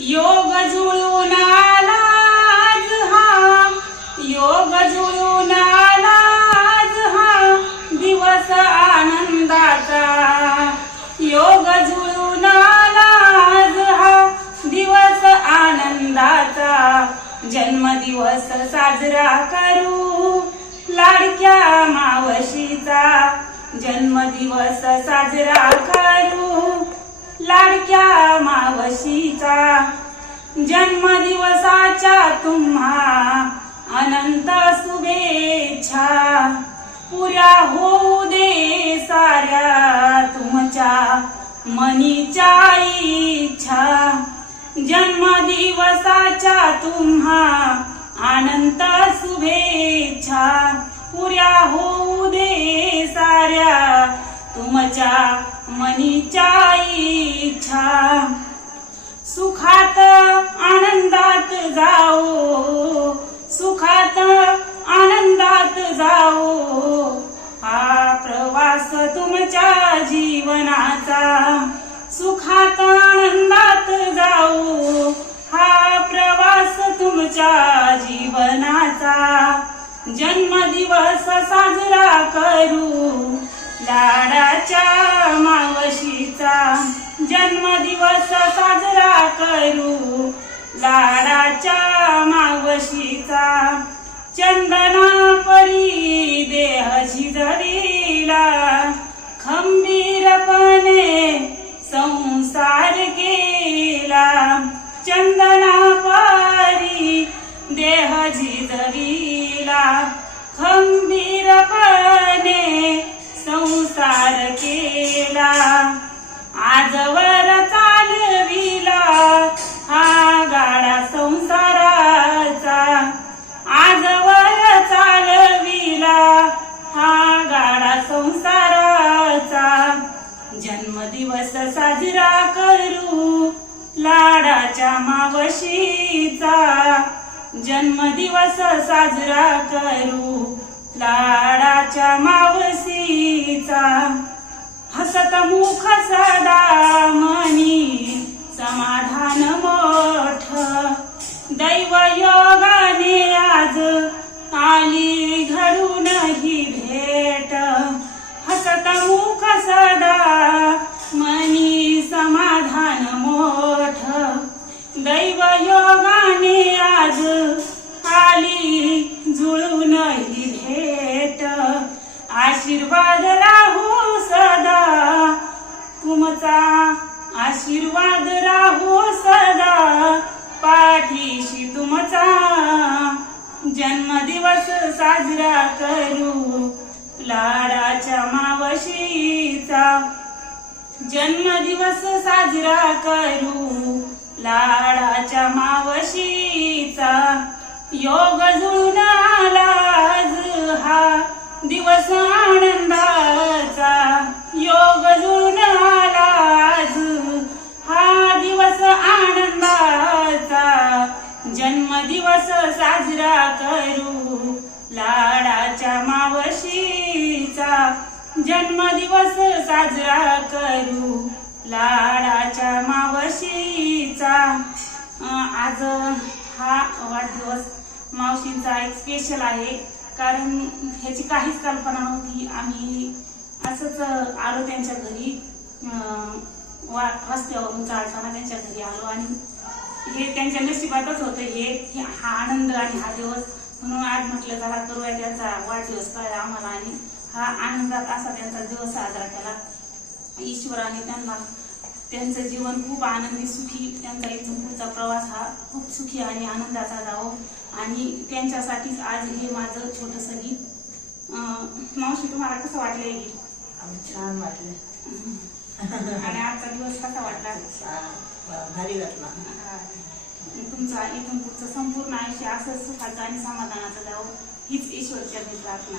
योग जुळून आलाज हा. योग जुळून आलाज हा. दिवस आनंदाचा. योग जुळून आलाज हा. दिवस आनंदाचा. जन्मदिवस साजरा करू लाडक्या मावशीचा. जन्मदिवस साजरा करू लाडक्या मावशीचा जन्मदिवसाच्या तुम्हा अनंत शुभेच्छा. पुऱ्या होऊ दे साऱ्या तुमच्या मनीच्या इच्छा. जन्मदिवसाच्या तुम्हा अनंत शुभेच्छा. पुऱ्या होऊ दे साऱ्या तुमच्या जाओ सुखात आनंदात जाओ. हा प्रवास तुमच्या जीवनाचा. सुखात आनंदात जाओ. हा प्रवास तुमच्या जीवनाचा. जन्मदिवस साजरा करू लाडाच्या मावशीचा. जन्मदिवस साजरा करू लाडाच्या मावशीचा चंदना परी देह शिजविला खंबीरपणे संसार केला. चंदना परी देह झिजविला खंबीरपणे संसार केला. आजवरचा सारा संसाराचा जन्मदिवस साजरा करू लाडाच्या मावशीचा जन्मदिवस साजरा करू लाडाच्या मावशीचा. हसत मुख सदा मनी समाधान मोठ. दैव योगाने सदा. मनी समाधान मोठ. दैव योगाने आज आली जुळून ही भेट. आशीर्वाद राहू सदा. तुमचा आशीर्वाद राहू सदा. पाठीशी तुमचा जन्मदिवस साजरा करू. लाडाच्या मावशी मावशीचा जन्मदिवस साजरा करू लाडाच्या मावशीचा. योग जुळून आलाज हा दिवस आनंदाचा. योग जुळून आलाज हा दिवस आनंदाचा. जन्मदिवस साजरा करू लाडाच्या मावशी जन्मदिवस साजरा करू लाडाच्या मावशीचा. आज हा वाढदिवस मावशींचा एक स्पेशल आहे. कारण ह्याची काहीच कल्पना नव्हती. आम्ही असंच आलो त्यांच्या घरी. वा रस्त्यावरून चालताना त्यांच्या घरी आलो आणि हे त्यांच्या नशिबातच होतं हे. हा आनंद आणि हा दिवस. म्हणून आज म्हटलं जरा करूया त्यांचा वाढदिवस काय आम्हाला आणि हा आनंदात असा त्यांचा दिवस साजरा केला. ईश्वराने त्यांना त्यांचं जीवन खूप आनंदी सुखी त्यांचा इथून पुढचा प्रवास हा खूप सुखी आणि आनंदाचा जावो. आणि त्यांच्यासाठीच आज हे माझं छोटस गीत मावशी तुम्हाला कसं वाटलं हे गीत? छान वाटले. आणि आजचा दिवस कसा वाटला? भारी वाटला. तुमचा इथून पुढचं संपूर्ण आयुष्य असं सुखाचं आणि समाधानाचं जावं. हीच ईश्वरच्या प्रार्थना